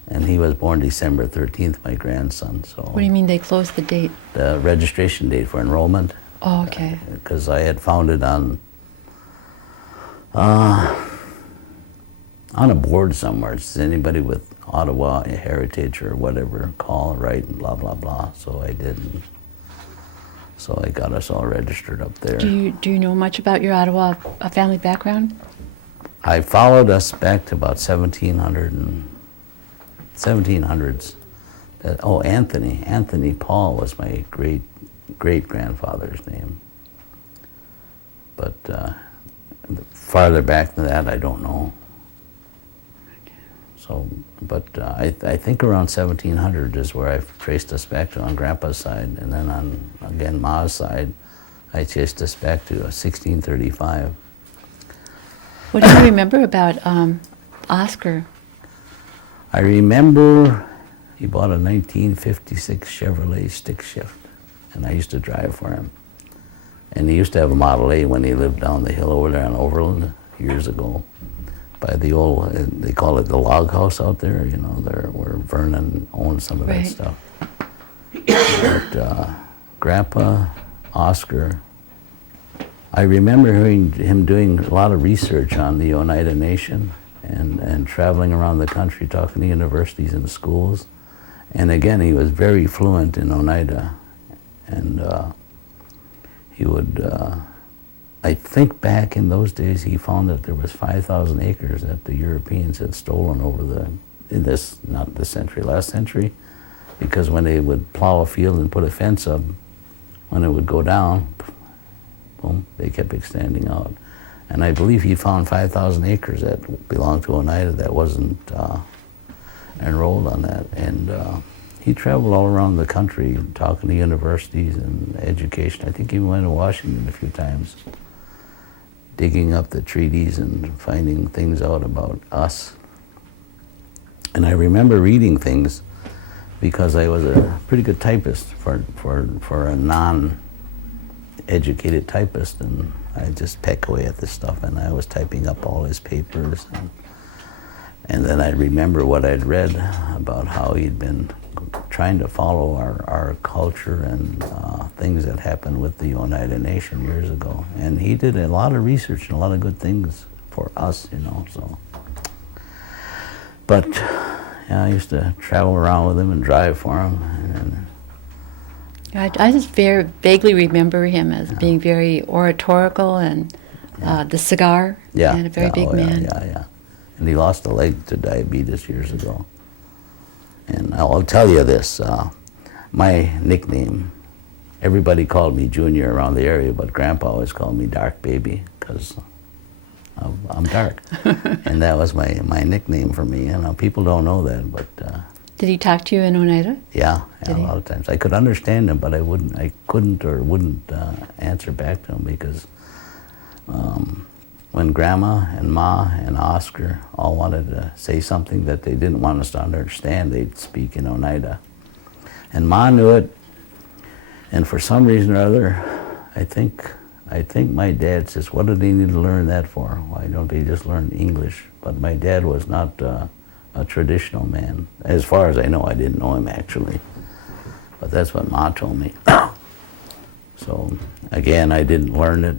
and he was born December 13th, my grandson. So. What do you mean they closed the date? The registration date for enrollment. Oh, okay. Because I had found it on a board somewhere. It's anybody with Ottawa heritage or whatever, call, write, and blah, blah, blah. So I did. So I got us all registered up there. Do you know much about your Ottawa family background? I followed us back to about 1700s. Anthony Paull was my great-grandfather's name. But farther back than that, I don't know. So, but I think around 1700 is where I've traced us back to on Grandpa's side, and then on, again, Ma's side, I traced us back to 1635. What do you remember about Oscar? I remember he bought a 1956 Chevrolet stick shift, and I used to drive for him. And he used to have a Model A when he lived down the hill over there on Overland years ago, by the old, they call it the log house out there, you know, there where Vernon owned some of that stuff. But Grandpa Oscar, I remember hearing him doing a lot of research on the Oneida Nation and traveling around the country talking to universities and schools. And again, he was very fluent in Oneida. And he would, I think back in those days, he found that there was 5,000 acres that the Europeans had stolen over not this century, last century, because when they would plow a field and put a fence up, when it would go down, boom, they kept extending out. And I believe he found 5,000 acres that belonged to Oneida that wasn't enrolled on that. And he traveled all around the country talking to universities and education. I think he went to Washington a few times, digging up the treaties and finding things out about us. And I remember reading things because I was a pretty good typist for a non-educated typist, and I just peck away at this stuff, and I was typing up all his papers. And then I remember what I'd read about how he'd been trying to follow our culture and things that happened with the Oneida Nation years ago. And he did a lot of research and a lot of good things for us, you know, so. But yeah, I used to travel around with him and drive for him. I just very vaguely remember him as being very oratorical and the cigar, and a very big man. Yeah. And he lost a leg to diabetes years ago. And I'll tell you this, my nickname, everybody called me Junior around the area, but Grandpa always called me Dark Baby, because I'm dark. And that was my nickname for me. You know, people don't know that, but... Did he talk to you in Oneida? Yeah, a lot of times. I could understand him, but I couldn't or wouldn't answer back to him, because when Grandma and Ma and Oscar all wanted to say something that they didn't want us to understand, they'd speak in Oneida. And Ma knew it, and for some reason or other, I think I think my dad says, what do they need to learn that for? Why don't they just learn English? But my dad was not a traditional man. As far as I know, I didn't know him actually. But that's what Ma told me. So again, I didn't learn it.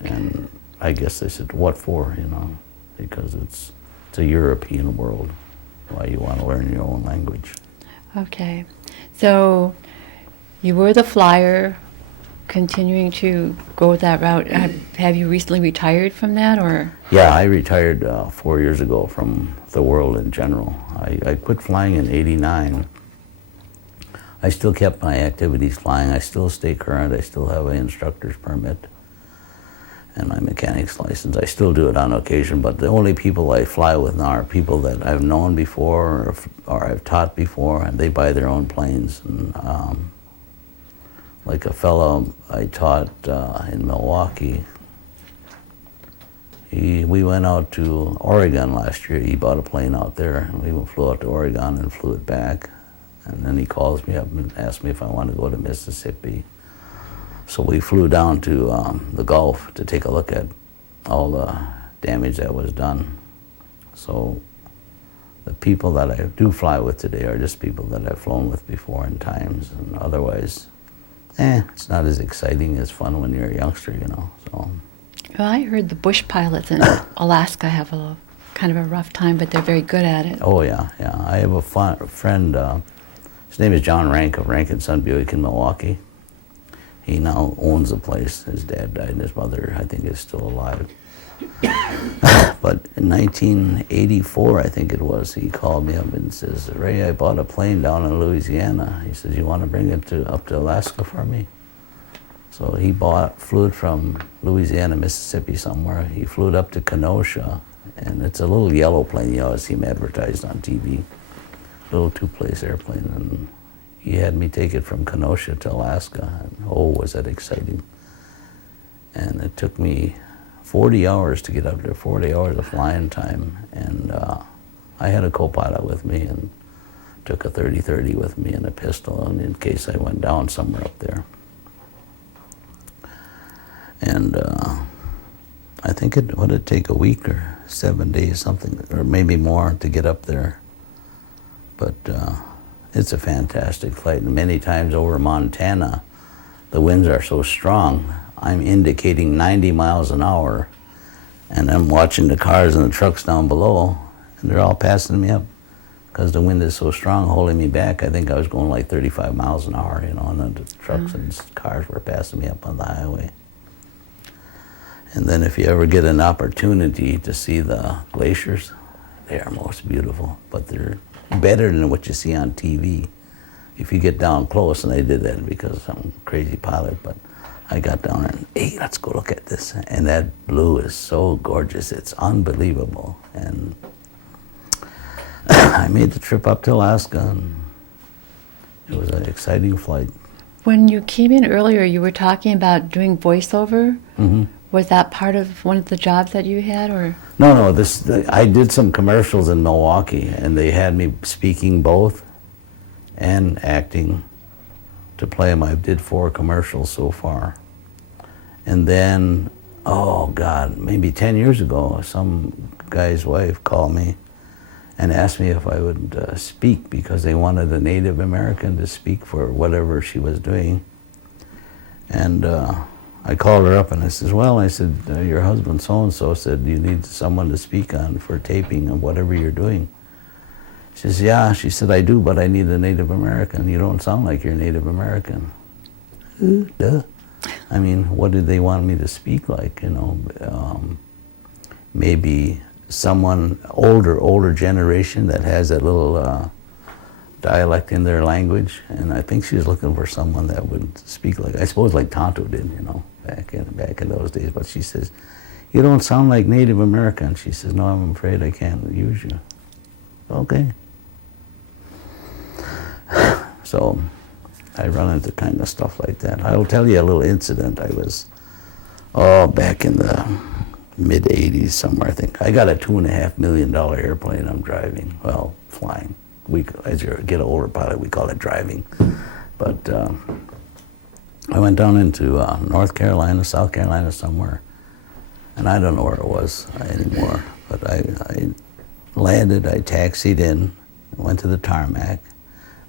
And I guess they said, what for, you know? Because it's a European world. Why you want to learn your own language? Okay. So you were the flyer, continuing to go that route. Have you recently retired from that, or? Yeah, I retired 4 years ago from the world in general. I quit flying in '89. I still kept my activities flying. I still stay current. I still have an instructor's permit and my mechanic's license. I still do it on occasion, but the only people I fly with now are people that I've known before or I've taught before, and they buy their own planes. And, like a fellow I taught in Milwaukee, we went out to Oregon last year. He bought a plane out there. We flew out to Oregon and flew it back. And then he calls me up and asks me if I want to go to Mississippi. So we flew down to the Gulf to take a look at all the damage that was done. So the people that I do fly with today are just people that I've flown with before in times, and otherwise, it's not as exciting as fun when you're a youngster, you know. So. Well, I heard the bush pilots in Alaska have a kind of a rough time, but they're very good at it. Oh yeah. I have a friend. His name is John Rank of Rank & Son Buick in Milwaukee. He now owns the place. His dad died and his mother, I think, is still alive. But in 1984, I think it was, he called me up and says, Ray, I bought a plane down in Louisiana. He says, you want to bring it up to Alaska for me? So he flew it from Louisiana, Mississippi somewhere. He flew it up to Kenosha, and it's a little yellow plane. You always see him advertised on TV. Little two-place airplane, and he had me take it from Kenosha to Alaska, and was that exciting. And it took me 40 hours to get up there, 40 hours of flying time, and I had a co-pilot with me and took a 30-30 with me and a pistol in case I went down somewhere up there. And I think would it take a week or 7 days, something, or maybe more to get up there. But it's a fantastic flight. And many times over Montana, the winds are so strong, I'm indicating 90 miles an hour, and I'm watching the cars and the trucks down below, and they're all passing me up because the wind is so strong, holding me back. I think I was going like 35 miles an hour, you know, and then the trucks and cars were passing me up on the highway. And then if you ever get an opportunity to see the glaciers, they are most beautiful, but they're better than what you see on TV. If you get down close, and I did that because I'm a crazy pilot, but I got down there and, hey, let's go look at this. And that blue is so gorgeous, it's unbelievable. And I made the trip up to Alaska, and it was an exciting flight. When you came in earlier, you were talking about doing voiceover. Mm-hmm. Was that part of one of the jobs that you had, or? No. I did some commercials in Milwaukee, and they had me speaking both and acting to play them. I did 4 commercials so far. And then, oh God, maybe 10 years ago, some guy's wife called me and asked me if I would speak because they wanted a Native American to speak for whatever she was doing. And I called her up and I said, your husband so-and-so said you need someone to speak on for taping of whatever you're doing. She says, yeah, she said, I do, but I need a Native American. You don't sound like you're Native American. Duh. I mean, what did they want me to speak like, you know? Maybe someone older generation that has that little dialect in their language, and I think she was looking for someone that would speak like, I suppose like Tonto did, you know, back in those days. But she says, you don't sound like Native American. She says, no, I'm afraid I can't use you. Okay. So I run into kind of stuff like that. I'll tell you a little incident. I was, back in the mid-'80s somewhere, I think. I got a $2.5 million airplane I'm driving, well, flying. As you get an older pilot, we call it driving. But I went down into North Carolina, South Carolina, somewhere, and I don't know where it was anymore. But I landed, I taxied in, went to the tarmac.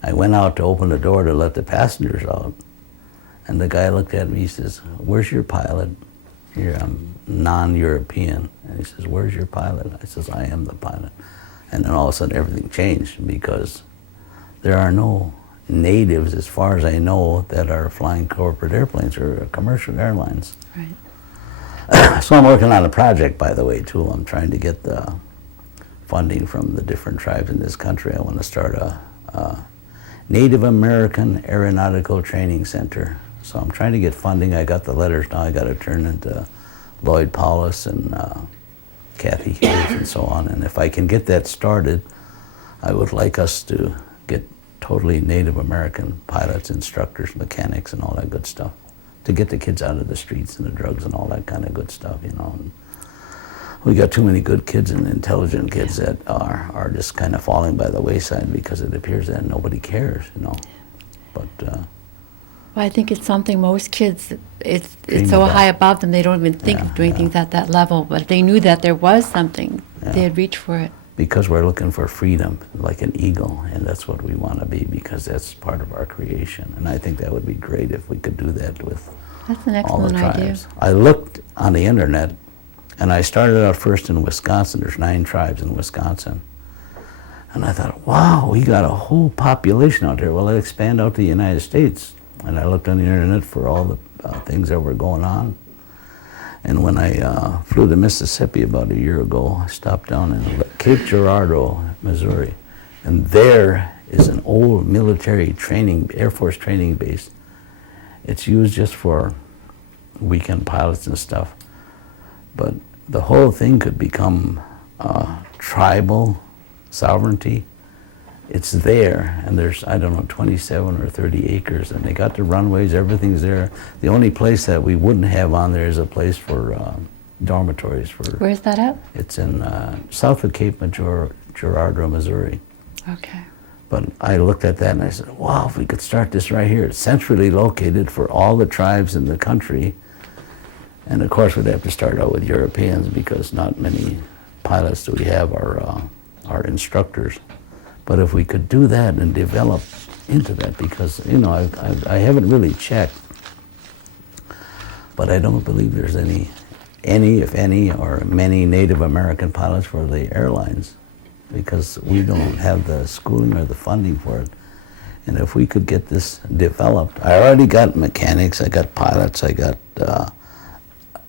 I went out to open the door to let the passengers out, and the guy looked at me, he says, "Where's your pilot?" Here, I'm non-European. And he says, "Where's your pilot?" I says, "I am the pilot." And then all of a sudden everything changed, because there are no natives, as far as I know, that are flying corporate airplanes or commercial airlines. Right. So I'm working on a project, by the way, too. I'm trying to get the funding from the different tribes in this country. I want to start a Native American Aeronautical Training Center. So I'm trying to get funding. I got the letters now. I got to turn into Lloyd Paulus and Kathy Hughes and so on. And if I can get that started, I would like us to get totally Native American pilots, instructors, mechanics, and all that good stuff, to get the kids out of the streets and the drugs and all that kind of good stuff, you know. And we got too many good kids and intelligent kids that are just kind of falling by the wayside because it appears that nobody cares, you know. But Well, I think it's something most kids, it's Dream so about. high above them, they don't even think Yeah, of doing yeah. things at that level. But if they knew that there was something, Yeah. they'd reach for it. because we're looking for freedom, like an eagle, and that's what we want to be, because that's part of our creation. And I think that would be great if we could do that with That's an all the excellent idea. tribes. I looked on the internet, and I started out first in Wisconsin. There's 9 tribes in Wisconsin. And I thought, wow, we got a whole population out there. Well, let's expand out to the United States. And I looked on the internet for all the things that were going on. And when I flew to Mississippi about a year ago, I stopped down in Cape Girardeau, Missouri. And there is an old military training, Air Force training base. It's used just for weekend pilots and stuff. But the whole thing could become tribal sovereignty. It's there, and there's, I don't know, 27 or 30 acres, and they got the runways, everything's there. The only place that we wouldn't have on there is a place for dormitories. Where's that at? It's in south of Cape Girardeau, Missouri. Okay. But I looked at that and I said, wow, if we could start this right here. It's centrally located for all the tribes in the country. And of course, we'd have to start out with Europeans, because not many pilots that we have are instructors. But if we could do that and develop into that, because, you know, I haven't really checked, but I don't believe there's any, if any, or many Native American pilots for the airlines, because we don't have the schooling or the funding for it. And if we could get this developed, I already got mechanics, I got pilots, I got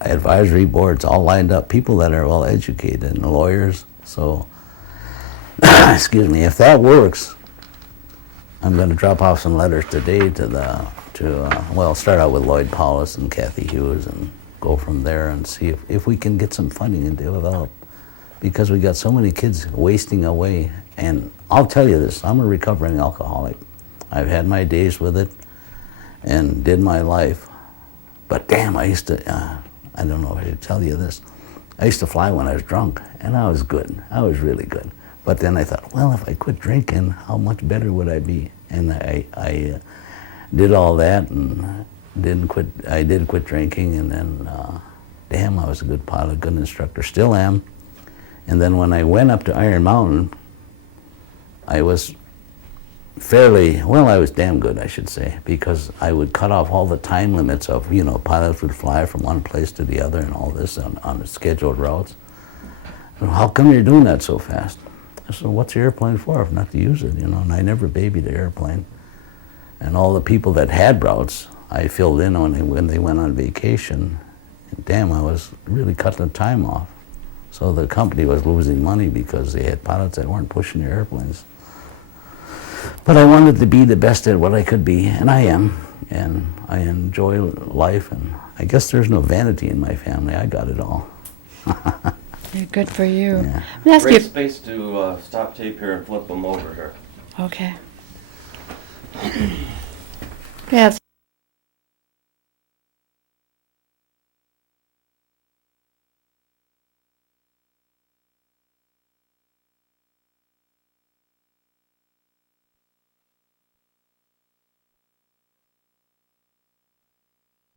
advisory boards all lined up, people that are well educated, and lawyers. So, excuse me, if that works, I'm going to drop off some letters today well, start out with Lloyd Paulus and Kathy Hughes and go from there and see if we can get some funding and develop. Because we got so many kids wasting away. And I'll tell you this, I'm a recovering alcoholic. I've had my days with it and did my life. But damn, I used to, I don't know if I should tell you this, I used to fly when I was drunk, and I was good. I was really good. But then I thought, well, if I quit drinking, how much better would I be? And I did all that and I did quit drinking, and then, damn, I was a good pilot, good instructor, still am. And then when I went up to Iron Mountain, I was I was damn good, I should say, because I would cut off all the time limits of, you know, pilots would fly from one place to the other and all this on scheduled routes. And how come you're doing that so fast? I said, what's the airplane for if not to use it, you know? And I never babied the airplane. And all the people that had routes, I filled in when they went on vacation. And damn, I was really cutting the time off. So the company was losing money because they had pilots that weren't pushing their airplanes. But I wanted to be the best at what I could be, and I am. And I enjoy life, and I guess there's no vanity in my family. I got it all. Yeah, good for you. Yeah. Let me ask Great you. space to stop tape here and flip them over here. Okay. We have